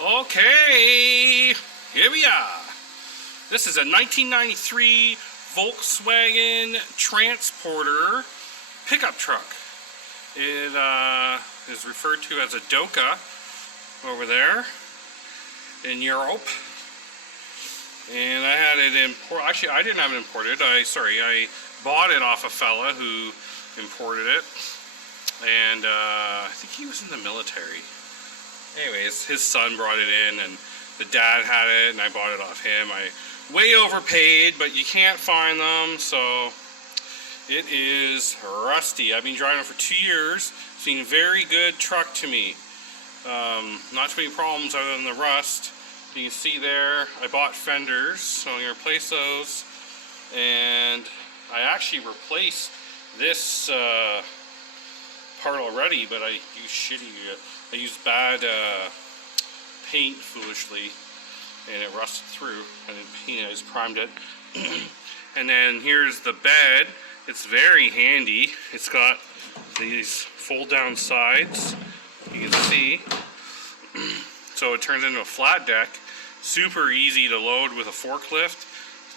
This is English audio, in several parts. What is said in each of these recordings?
Okay, here we are. This is a 1993 Volkswagen Transporter pickup truck. It is referred to as a Doka over there in Europe. And I had it imported. Actually, I didn't have it imported. I bought it off a fella who imported it. And I think he was in the military. Anyways, his son brought it in, and the dad had it, and I bought it off him. I way overpaid, but you can't find them, so it is rusty. I've been driving it for 2 years. It's been a very good truck to me. Not too many problems other than the rust. You can see there, I bought fenders, so I'm going to replace those. And I actually replaced this part already, but I used bad paint foolishly, and it rusted through. I didn't paint it, I just primed it. And then here's the bed. It's very handy. It's got these fold down sides, you can see. So it turns into a flat deck. Super easy to load with a forklift.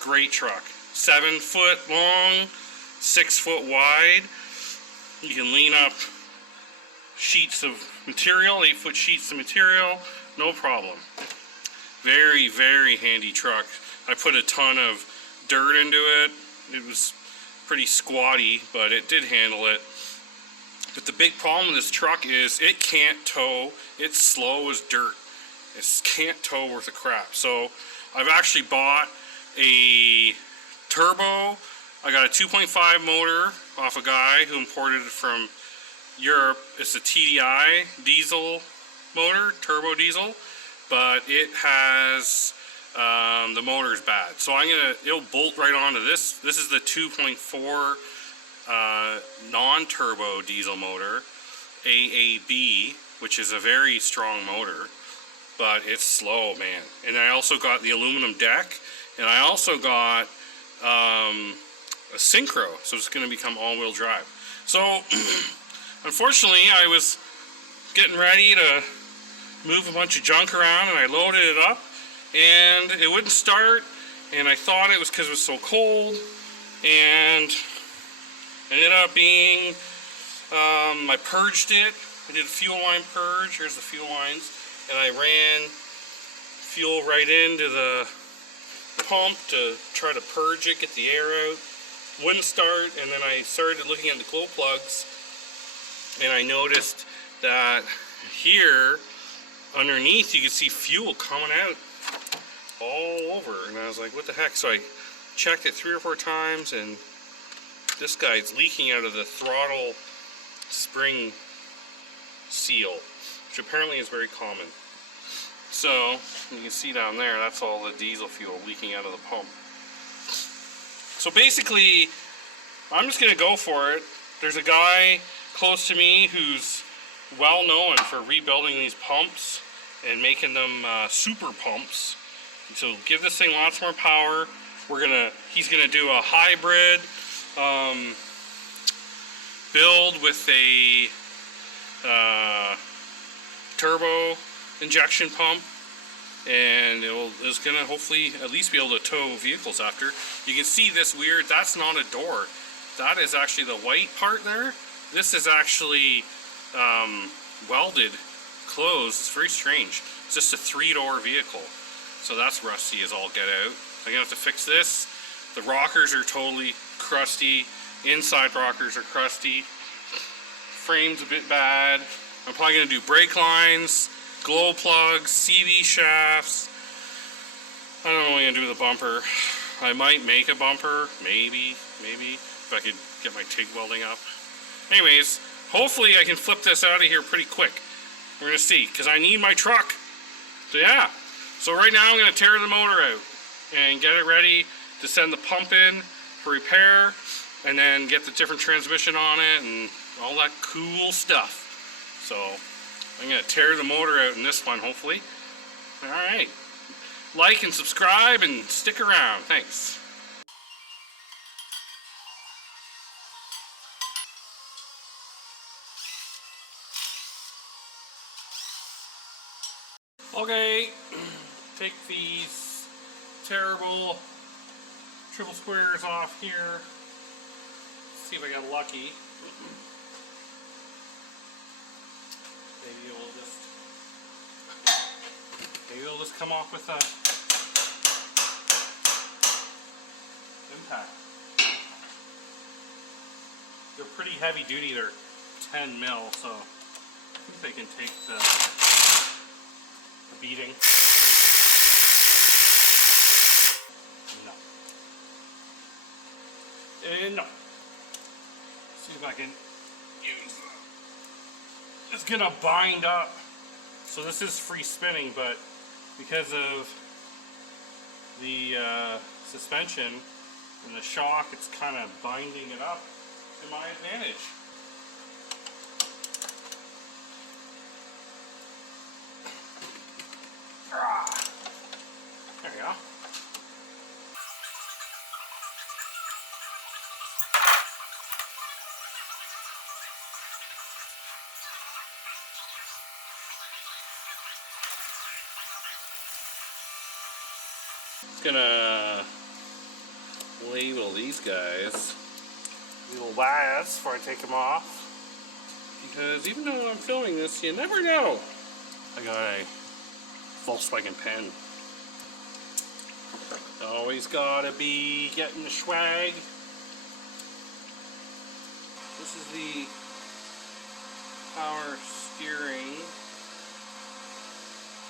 Great truck. 7 foot long, 6 foot wide. You can lean up sheets of material, 8 foot sheets of material, no problem. Very, very handy truck. I put a ton of dirt into it. It was pretty squatty, but it did handle it. But the big problem with this truck is it can't tow. It's slow as dirt. It can't tow worth a crap. So I've actually bought a turbo. I got a 2.5 motor off a guy who imported it from Europe. It's a TDI diesel motor, turbo diesel, but it has the motor's bad. So it'll bolt right onto this. This is the 2.4 non-turbo diesel motor, AAB, which is a very strong motor, but it's slow, man. And I also got the aluminum deck, and I also got a Syncro, so it's going to become all-wheel drive. So unfortunately, I was getting ready to move a bunch of junk around, and I loaded it up, and it wouldn't start, and I thought it was because it was so cold, and it ended up being, I purged it. I did a fuel line purge. Here's the fuel lines, and I ran fuel right into the pump to try to purge it, get the air out. Wouldn't start, and then I started looking at the glow plugs, and I noticed that here underneath you can see fuel coming out all over, and I was like, what the heck? So I checked it 3 or 4 times, and this guy's leaking out of the throttle spring seal, which apparently is very common. So you can see down there, that's all the diesel fuel leaking out of the pump. So basically, I'm just going to go for it. There's a guy close to me who's well known for rebuilding these pumps and making them super pumps. So give this thing lots more power. He's gonna do a hybrid build with a turbo injection pump, and it's gonna hopefully at least be able to tow vehicles after. You can see this weird, that's not a door. That is actually the white part there. This is actually welded closed. It's very strange. It's just a 3-door vehicle. So that's rusty as all get out. I'm gonna have to fix this. The rockers are totally crusty. Inside rockers are crusty. Frame's a bit bad. I'm probably gonna do brake lines, glow plugs, CV shafts. I don't know what I'm gonna do with the bumper. I might make a bumper, maybe, if I could get my TIG welding up. Anyways, hopefully I can flip this out of here pretty quick. We're gonna see, because I need my truck. So yeah. So right now I'm gonna tear the motor out and get it ready to send the pump in for repair, and then get the different transmission on it and all that cool stuff. So I'm gonna tear the motor out in this one, hopefully. Alright. Like and subscribe and stick around. Thanks. Okay, take these terrible triple squares off here. See if I got lucky. Maybe it'll just come off with a impact. They're pretty heavy duty. They're 10 mil, so I think they can take the beating. No. See if I can use them. It's gonna bind up. So this is free spinning, but because of the suspension and the shock, it's kind of binding it up to my advantage. There you go. Gonna label these guys little lads before I take them off, because even though I'm filming this, you never know. I got a Volkswagen pen. Always gotta be getting the swag. This is the power steering.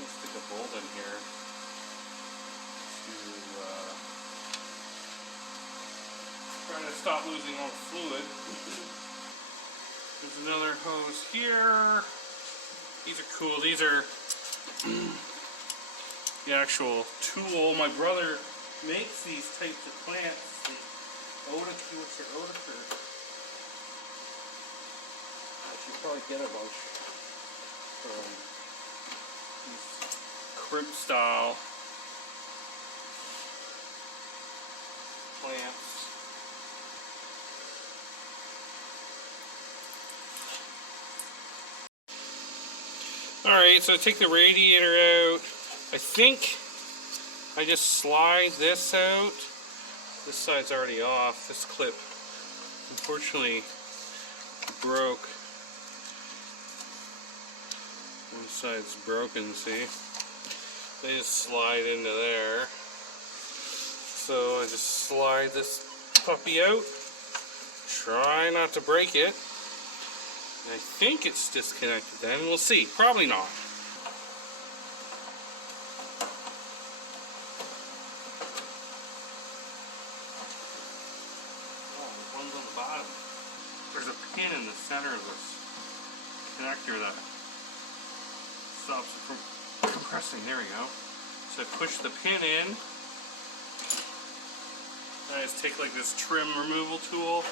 Let's stick a bolt in here. Trying to stop losing all the fluid. There's another hose here. These are cool. These are the actual tool. My brother makes these types of clamps. Doka, what's your Doka? I should probably get a bunch from these crimp style clamps. Alright, so I take the radiator out. I think I just slide this out. This side's already off. This clip unfortunately broke. One side's broken, see? They just slide into there. So I just slide this puppy out. Try not to break it. I think it's disconnected then. We'll see. Probably not. Oh, one's on the bottom. There's a pin in the center of this connector that stops it from compressing. There we go. So I push the pin in. I just take like this trim removal tool.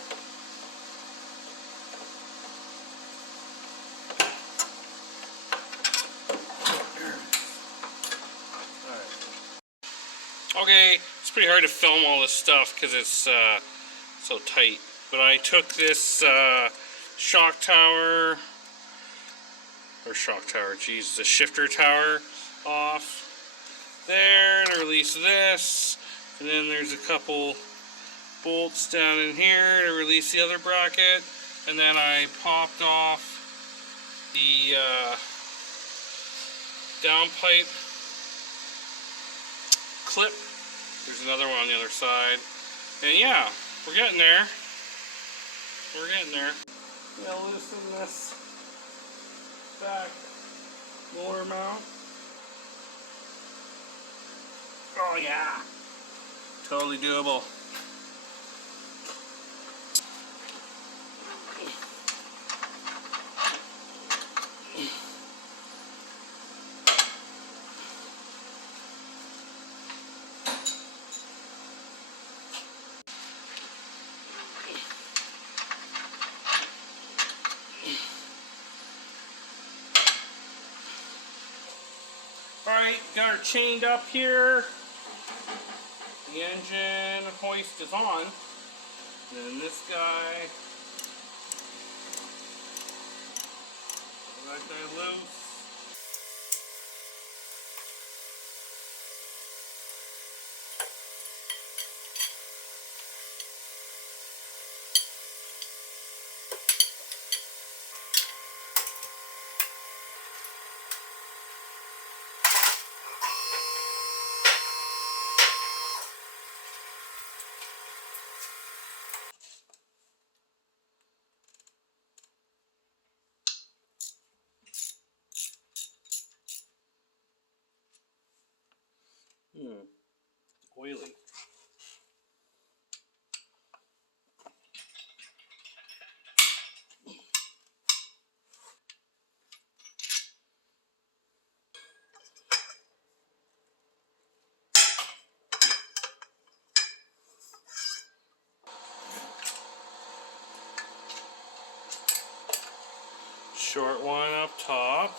Okay, it's pretty hard to film all this stuff because it's so tight. But I took this shock tower, geez, the shifter tower off there to release this. And then there's a couple bolts down in here to release the other bracket. And then I popped off the downpipe clip. There's another one on the other side. And yeah, we're getting there. We're getting there. Now loosen this back motor mount. Oh yeah. Totally doable. Alright, got her chained up here. The engine hoist is on. Then this guy, that guy loose. Oily. Short one up top.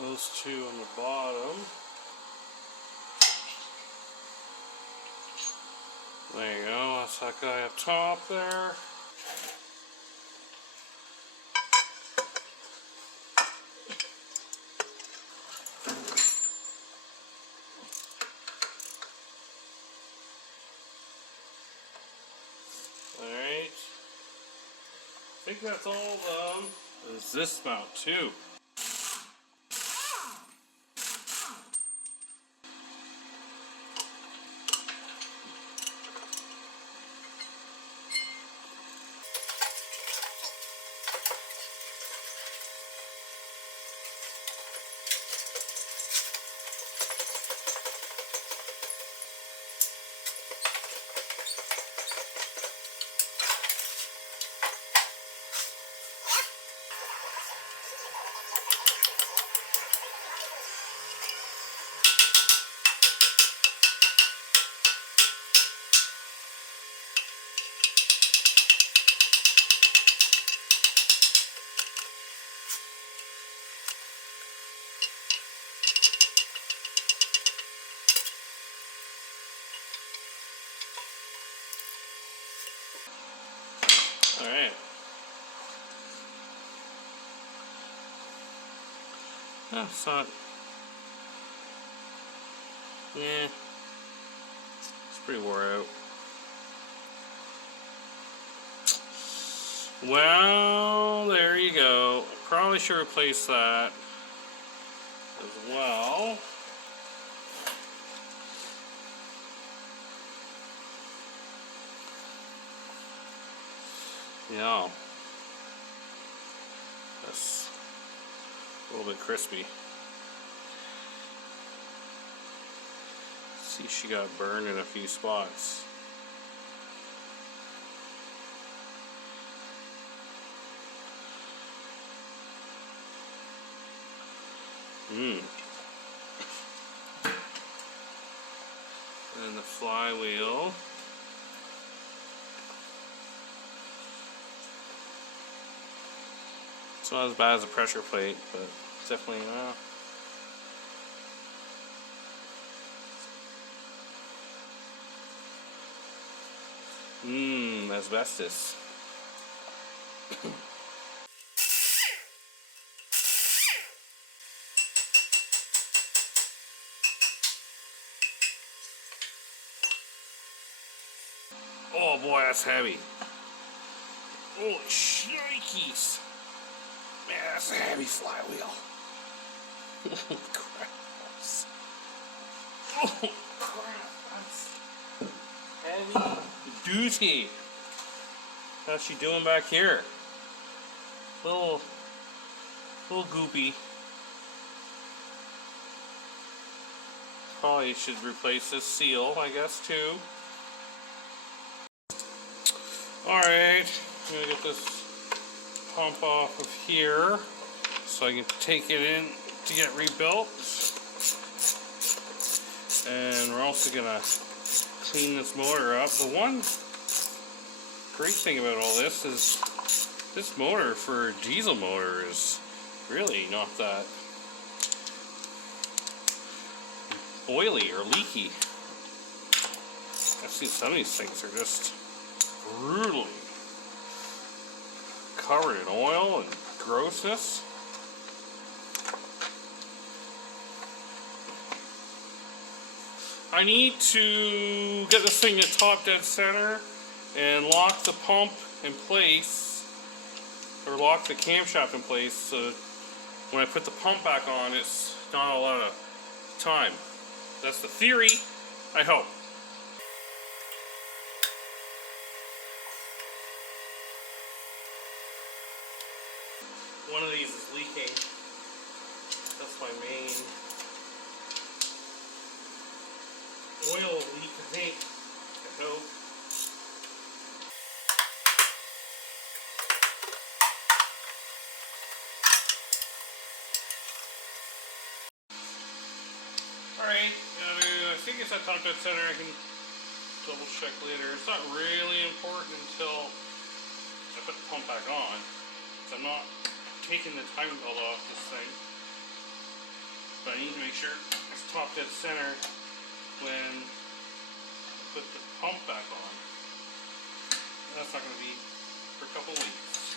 Those two on the bottom. There you go, that's that guy up top there. Alright. I think that's all of them. There's this mount too. Alright. That's not... Yeah. It's pretty wore out. Well, there you go. Probably should replace that as well. Yeah. That's a little bit crispy. See, she got burned in a few spots. And the flywheel. It's not as bad as a pressure plate, but definitely not. Asbestos. Oh boy, that's heavy. Holy shnikes. Man, that's a heavy flywheel. Oh crap. Oh crap, that's heavy duty. How's she doing back here? Little goopy. Probably should replace this seal, I guess, too. Alright, I'm gonna get this pump off of here so I can take it in to get rebuilt. And we're also gonna clean this motor up. The one great thing about all this is this motor for a diesel motor is really not that oily or leaky. I've seen some of these things are just brutally covered in oil and grossness. I need to get this thing to top dead center and lock the pump in place, or lock the camshaft in place, so when I put the pump back on, it's not a lot of time. That's the theory. I hope. One of these is leaking. That's my main oil leak, I think. I hope. Alright, I think it's at top dead center. I can double check later. It's not really important until I put the pump back on. So I'm not taking the timing belt off this thing. But I need to make sure it's top dead center when I put the pump back on. And that's not going to be for a couple weeks.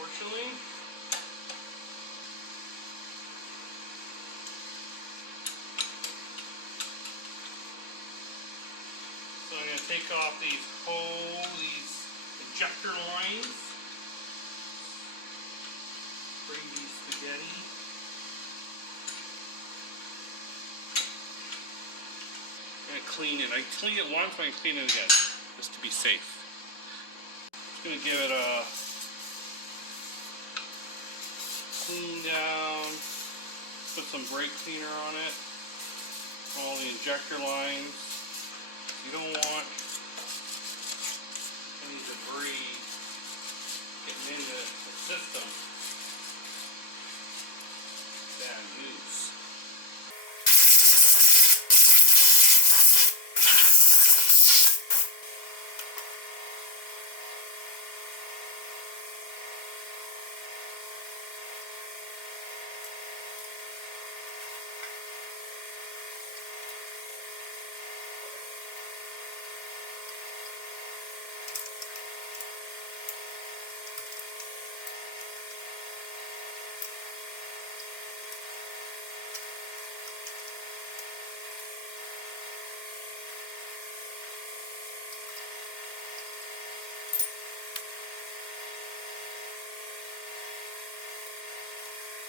Fortunately. So I'm going to take off these injector lines. Crazy spaghetti. I'm going to clean it. I cleaned it once, I'm going to clean it again, just to be safe. Just going to give it a clean down. Put some brake cleaner on it. All the injector lines. You don't want any debris getting into the system. Bad news.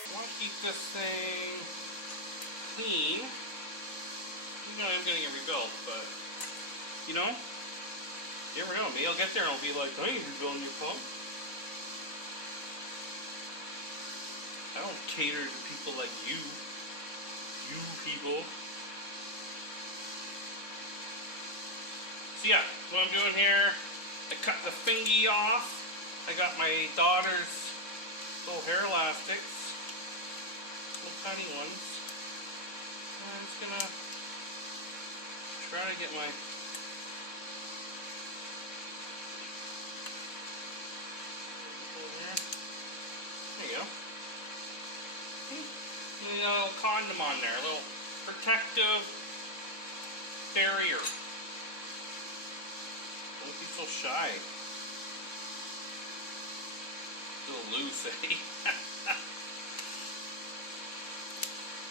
I want to keep this thing clean. You know I'm going to get rebuilt, but you know, you never know. Maybe I'll get there and I'll be like, I ain't rebuilding your pump. I don't cater to people like you. You people. So yeah, what I'm doing here, I cut the thingy off. I got my daughter's little hair elastics. Little tiny ones. And I'm just gonna try to get my there you go. And a little condom on there, a little protective barrier. Don't be so shy. A little loose, eh?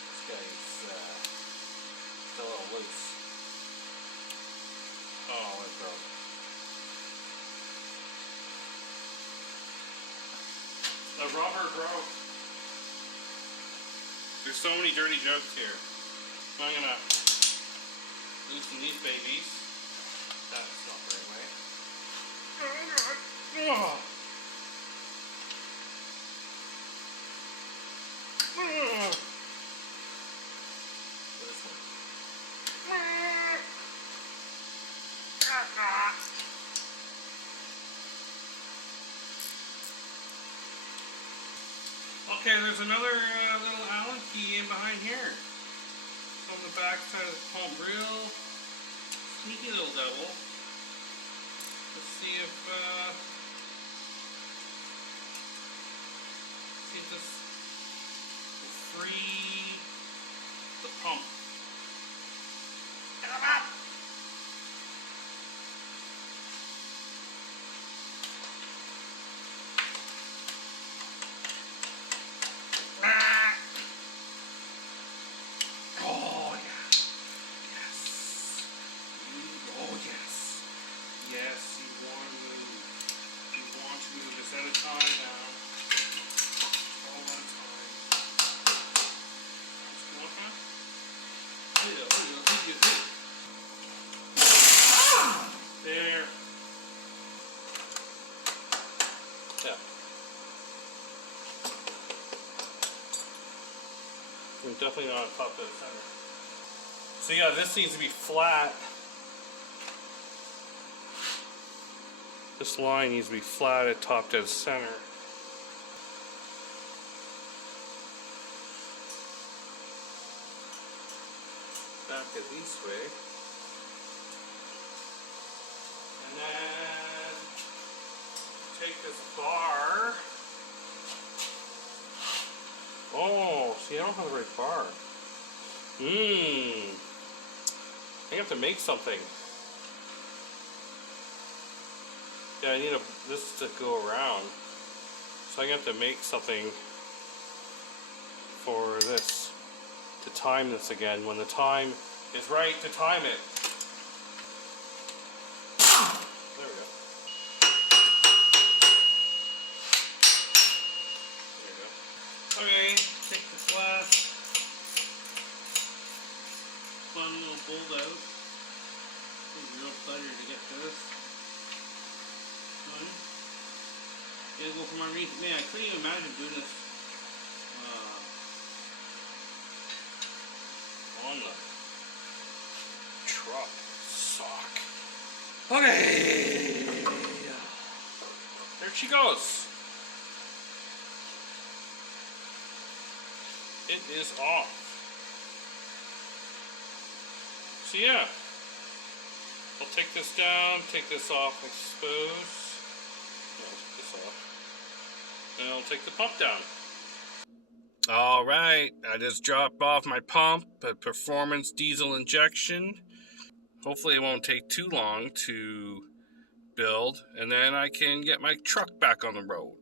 This guy's still a little loose. Oh, it broke. The rubber broke. There's so many dirty jokes here. I'm gonna loosen these babies. That's not the right way. Oh. Okay, there's another little Allen key in behind here. On the back side of the pump, real sneaky little devil. Let's see if this will free the pump. And I'm up. definitely not on top dead center. So yeah, this needs to be flat. This line needs to be flat at top dead center. Back it this way. And then take this bar. Oh, see, I don't have the right bar. I have to make something. Yeah, I need this to go around. So I have to make something for this. To time this again when the time is right to time it. There we go. There we go. Okay, take this last fun little bolt out. It's a real pleasure to get to this one. Gotta go for my reason. Man, I couldn't even imagine doing this on the truck. Sock. Okay. There she goes. It is off. So yeah. I'll take this down, take this off, I suppose. No, I'll take this off. And I'll take the pump down. Alright, I just dropped off my pump, a performance diesel injection. Hopefully it won't take too long to build, and then I can get my truck back on the road.